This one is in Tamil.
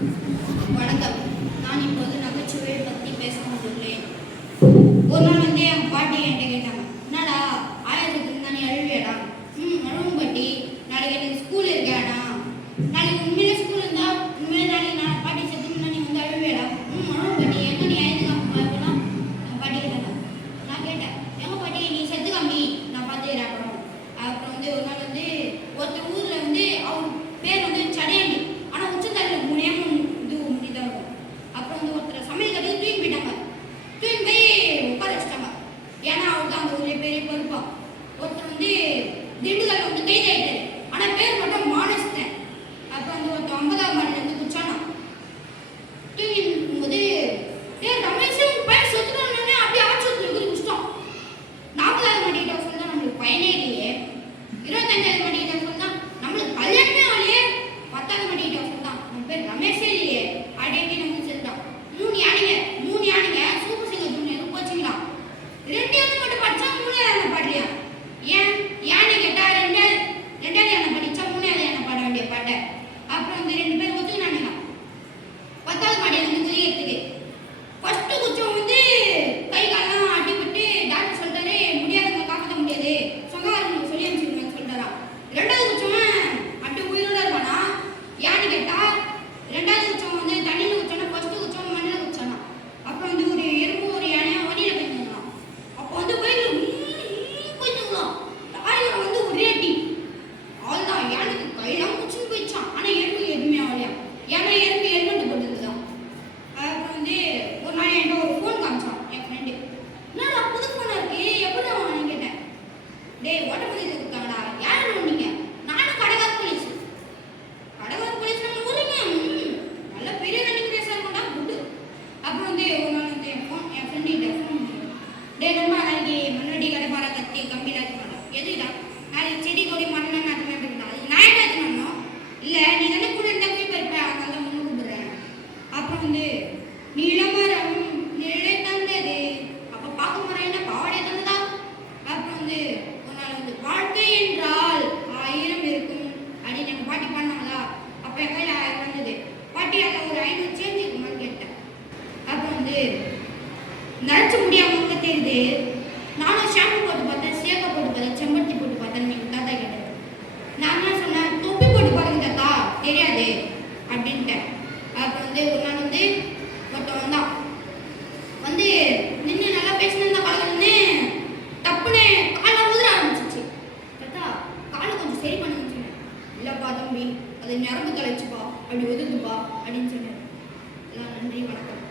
வணக்கம். நான் இப்போது நகைச்சுவையை பற்றி பேச வந்துள்ளேன். ஒரு நாள் வந்து என் திண்டுக்கல்ல வந்து கைது ஆனா பேர் மட்டும் மானஸ்தன் அப்புறம் வந்து ஒருத்தர் ஐம்பதாம் மாடில இருந்து குச்சானா. தூங்கி போது ஏ ரமேஷ் உன் பையன் செத்துட்டானே அப்படியே ஆச்சரியத்தில் இருந்து குச்சிட்டோம் நாற்பதாவது மாட்டிக்கிட்ட சொல்லி நம்மளுக்கு பயனே இல்லையே. இருபத்தஞ்சாவது மாட்டிக்கிட்ட சொல்லி நம்மளுக்கு கல்யாணமே ஆகலையே. பத்தாவது மாட்டிக்கிட்ட சொல்லி நம்ம பேர் ரமேஷே அப்புறம் வந்து நீலமரம் நிழலை தந்தது. அப்ப பார்க்க மரம் என்ன? பாவாடை தந்ததா? அப்புறம் வந்து ஒரு நாள் வந்து வாழ்க்கை என்றால் ஆயிரம் இருக்கும் அப்படின்னு எங்கள் பாட்டி பண்ணாங்களா? அப்போ என் கையில ஆயிரம் வந்தது. பாட்டி அதில் ஒரு ஐநூறு சேஞ்ச் இருக்குமான்னு கேட்டேன். அப்புறம் வந்து நரைச்ச முடியாமல் உங்க தெரியுது நானும் ஷாம்பு போட்டு பார்த்தேன் சேக்க போட்டு பார்த்தேன் செம்பருத்தி போட்டு பார்த்தேன் எங்க தாத்தா கேட்டேன் நான் என்ன சொன்னேன்? தொப்பி போட்டு பாருங்க தாத்தா தெரியாது அப்படின்ட்டேன். அப்புறம் வந்து ஒரு நாள் வந்து ஒருத்தன் வந்தான் வந்து நின்று நல்லா பேசினா கலந்து தப்புனே காலை உதிர ஆரம்பிச்சிச்சு கேட்டா காலை கொஞ்சம் சரி பண்ணுங்கன்னு சொன்னேன். இல்லைப்பா தம்பி அது நரம்பு தொலைச்சுப்பா அப்படி ஒதுக்குப்பா அப்படின்னு சொன்னேன். எல்லாம் நன்றி வணக்கம்.